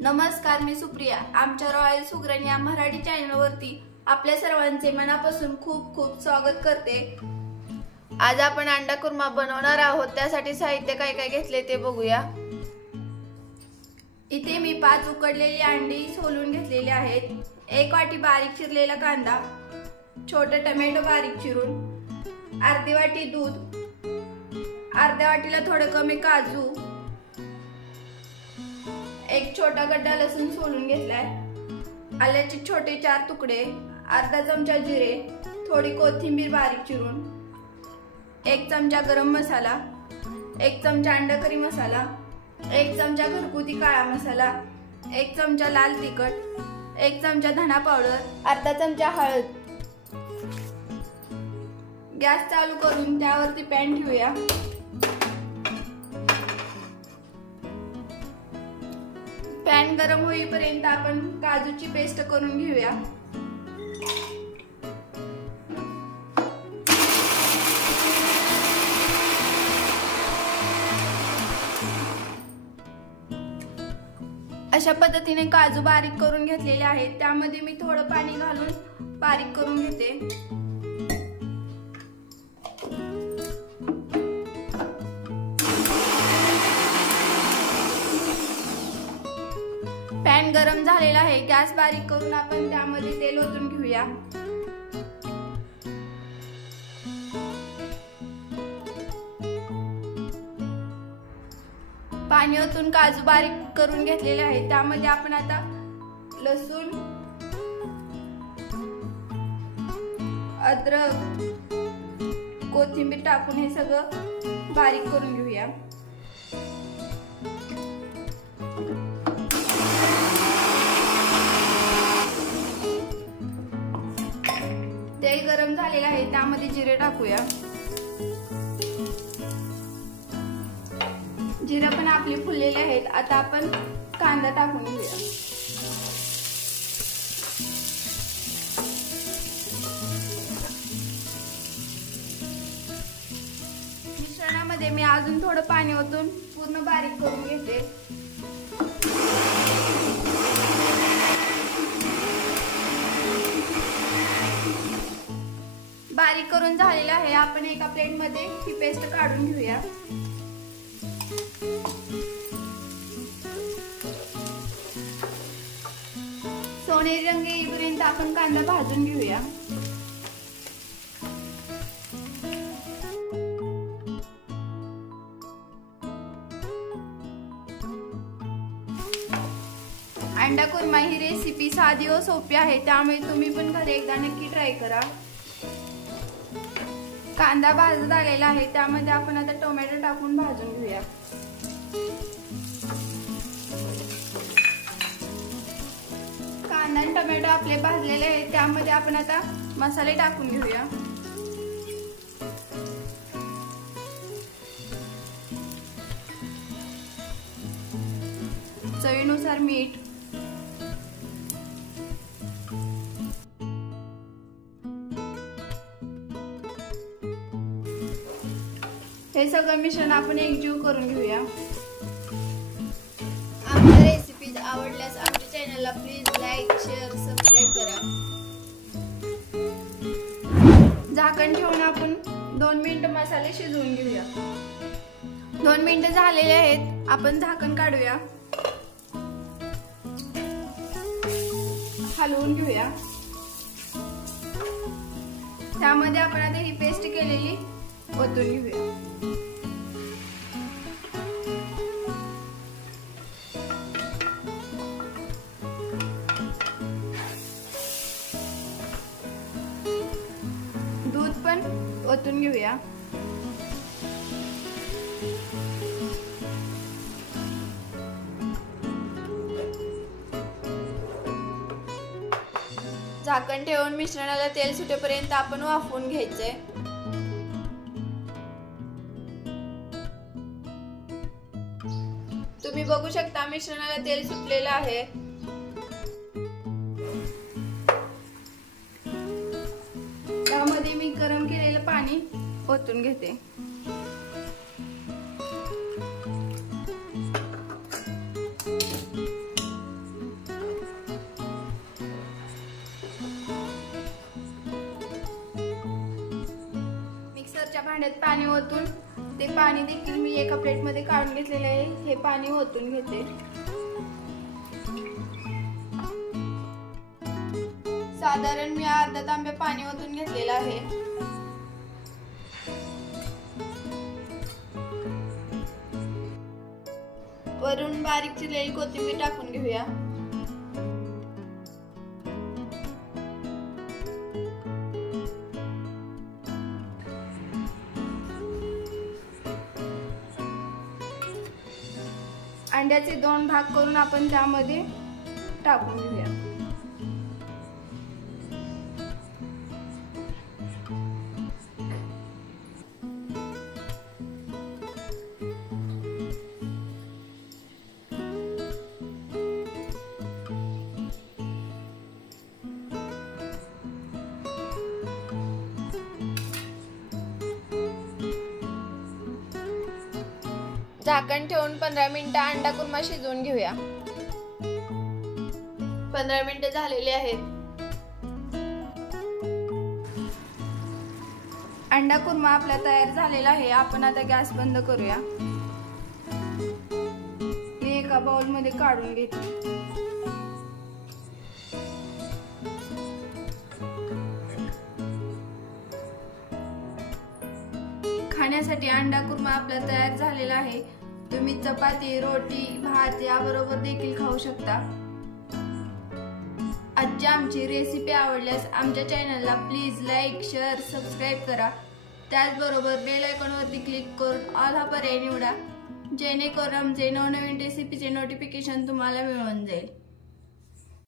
नमस्कार, मी सुप्रिया. आमच्या रॉयल सुगरण या मराठी चॅनलवरती आपल्या सर्वांचे मनापासून खूप खूप स्वागत करते. आज आपण अंडा कुर्मा बनवणार आहोत. त्यासाठी साहित्य काय काय घेतले ते बघूया. इथे मी 5 उकडलेली अंडी सोलून घेतलेली आहेत. 1 वाटी बारीक चिरलेला कांदा, छोटे टोमॅटो बारीक चिरून, अर्धी वाटी दूध, अर्ध्या वाटीला थोडं कमी काजू, एक छोटा गड्डा लसूण सोलून घेतलाय, आल्याचे छोटे 4 तुकडे, अर्धा चमचा जिरे, थोडी कोथिंबीर बारीक चिरून, 1 चमचा गरम मसाला, 1 चमचा अंडा करी मसाला, 1 चमचा घरगुती काळा मसाला, 1 चमचा लाल तिखट, 1 चमचा धना पावडर, अर्धा चमचा हळद. गॅस चालू करून त्यावरती पॅन ठेवूया. पॅन गरम होईपर्यंत आपण काजूची पेस्ट करून घेऊया. अशा पद्धतीने काजू बारीक करून घेतलेले आहेत. त्यामध्ये मी थोडं पाणी घालून बारीक करून घेते. पॅन गरम झालेला आहे. गॅस बारीक करून आपण त्यामध्ये तेल ओतून घेऊया. पाणी ओतून काजू बारीक करून घेतलेले आहे. त्यामध्ये आपण आता लसूण, अद्रक, कोथिंबीर टाकून हे सगळं बारीक करून घेऊया. तेल गरम झालेलं आहे. त्यामध्ये जिरे टाकूया. जिरे पण आपले फुललेले आहेत. आता आपण कांदा टाकून घेऊया. मिश्रणामध्ये मी अजून थोडं पाणी ओतून पूर्ण बारीक करून घेते. बारीक करून झालेला आहे. आपण एका प्लेट मध्ये ही पेस्ट काढून घेऊया. सोनेरी रंग येईपर्यंत आपण कांदा भाजून घेऊया. अंडा कुर्मा ही रेसिपी साधी व सोपी आहे. त्यामुळे तुम्ही पण घरी एकदा नक्की ट्राय करा. कांदा भाजत आलेला आहे. त्यामध्ये आपण आता टोमॅटो टाकून भाजून घेऊया. कांदा आणि टोमॅटो आपले भाजलेले आहेत. त्यामध्ये आपण आता मसाले टाकून घेऊया. चवीनुसार मीठ, हे सगळं मिश्रण आपण एकजीव करून घेऊया. आमच्या रेसिपीज आवडल्यास आमच्या चॅनलला प्लीज लाईक, शेअर, सबस्क्राईब करा. झाकण ठेवून आपण 2 मिनिटं मसाले शिजवून घेऊया. 2 मिनिटं झालेले आहेत. आपण झाकण काढूया. हलवून घेऊया. त्यामध्ये आपण आता ही पेस्ट केलेली ओतून घेऊया. दूध पण ओतून घेऊया. झाकण ठेवून मिश्रणाला तेल सुटेपर्यंत आपण वाफवून घ्यायचंय. तुम्ही बघू शकता मिश्रणाला तेल सुटलेलं आहे. त्यामध्ये मी गरम केलेलं पाणी ओतून घेते. अंड्यात पाणी ओतून ते पाणी देखील मी एका प्लेटमध्ये काढून घेतलेले आहे. हे पाणी ओतून घेते. साधारण मी अर्धा तांबे पाणी ओतून घेतलेलं आहे. वरून बारीक चिरलेली कोथिंबीर टाकून घेऊया. अंड्याचे 2 भाग करून आपण त्यामध्ये टाकून घेऊया. झाकण ठेवून 15 मिनिटं अंडा कुर्मा शिजवून घेऊया. 15 मिनिटं झालेली आहेत. अंडा कुर्मा आपला तयार झालेला आहे. आपण आता गॅस बंद करूया. मी एका बाउल मध्ये काढून घेते. खाण्यासाठी अंडा कुर्मा आपला तयार झालेला आहे. तुम्ही चपाती, रोटी, भात याबरोबर देखील खाऊ शकता. आजची आमची रेसिपी आवडल्यास आमच्या चॅनलला प्लीज लाईक, शेअर, सबस्क्राईब करा. त्याचबरोबर बेल आयकॉनवरती क्लिक करून ऑल हा पर्याय निवडा, जेणेकरून आमचे नवनवीन रेसिपीचे नोटिफिकेशन तुम्हाला मिळून जाईल.